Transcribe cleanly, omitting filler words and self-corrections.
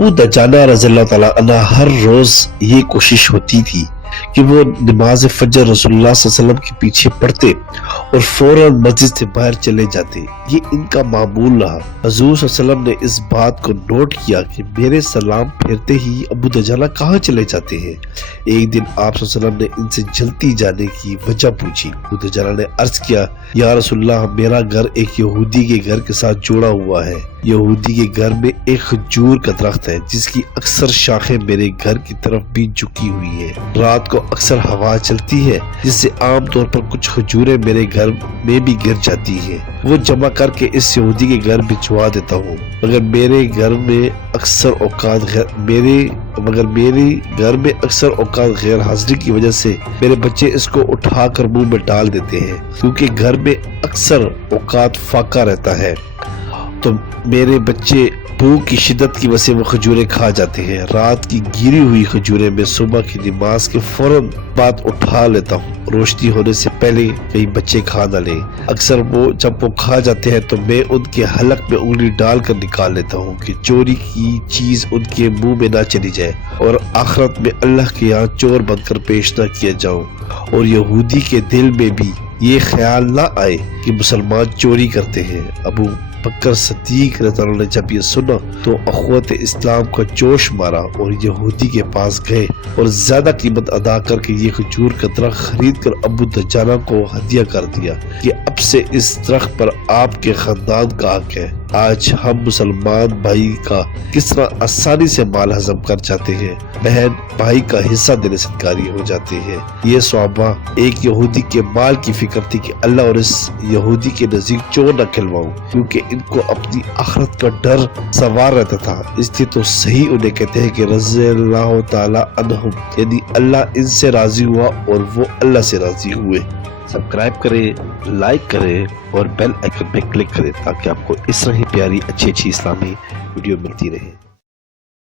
अबू दजाना रज़ी अल्लाह ताला अन्हा हर रोज ये कोशिश होती थी कि वो नमाज फजर रसूलुल्लाह सल्लल्लाहु अलैहि वसल्लम के पीछे पढ़ते और फौरन मस्जिद से बाहर चले जाते। ये इनका मामूल रहा। हुजूर सल्लल्लाहु अलैहि वसल्लम ने इस बात को नोट किया कि मेरे सलाम फेरते ही अबू दजाना कहाँ चले जाते हैं। एक दिन आप सल्लल्लाहु अलैहि वसल्लम ने इनसे जल्दी जाने की वजह पूछी। अबू दजाना ने अर्ज किया, या रसूलल्लाह, मेरा घर एक यहूदी के घर के साथ जुड़ा हुआ है। यहूदी के घर में एक खजूर का दरख्त है जिसकी अक्सर शाखें मेरे घर की तरफ भी झुकी हुई है। रात को अक्सर हवा चलती है जिससे आम तौर पर कुछ खजूरें मेरे घर में भी गिर जाती हैं। वो जमा करके इस यहूदी के घर भिजवा देता हूँ, मगर मेरे घर में अक्सर औकात गैर हाजिरी की वजह से मेरे बच्चे इसको उठाकर मुंह में डाल देते हैं, क्योंकि घर में अक्सर औकात फाका रहता है तो मेरे बच्चे भूख की शिद्दत की वजह से वो खजूरें खा जाते हैं। रात की गिरी हुई खजूरें मैं सुबह की नमाज के फौरन बाद उठा लेता हूँ, रोशनी होने से पहले कहीं बच्चे खा न लें। अक्सर जब वो खा जाते हैं तो मैं उनके हलक में उंगली डालकर निकाल लेता हूँ कि चोरी की चीज उनके मुंह में ना चली जाए और आखिरत में अल्लाह के यहाँ चोर बनकर पेश न किया जाऊं और यहूदी के दिल में भी ये ख्याल ना आए कि मुसलमान चोरी करते हैं। अबू बकर सिद्दीक रज़ियल्लाहु अन्हु ने जब ये सुना तो अख़वत इस्लाम का जोश मारा और यहूदी के पास गए और ज्यादा कीमत अदा करके ये खजूर का दरख्त खरीद कर अबू दजाना को हदिया कर दिया कि अब से इस दरख्त पर आपके खानदान का हक है। आज हम मुसलमान भाई का किस तरह आसानी से माल हजम कर जाते हैं, बहन भाई का हिस्सा देने से इनकारी हो जाते हैं। ये सहाबा एक यहूदी के माल की फिक्र थी कि अल्लाह और इस यहूदी के नजदीक चोर न खिलवाऊं, क्योंकि इनको अपनी आखिरत का डर सवार रहता था। इसलिए तो सही उन्हें कहते हैं कि रज़ियल्लाहु ताला अन्हुम, यानी अल्लाह इनसे राजी हुआ और वो अल्लाह से राजी हुए। सब्सक्राइब करें, लाइक करें और बेल आइकन पे क्लिक करें ताकि आपको इस तरह ही प्यारी अच्छी इस्लामी वीडियो मिलती रहे।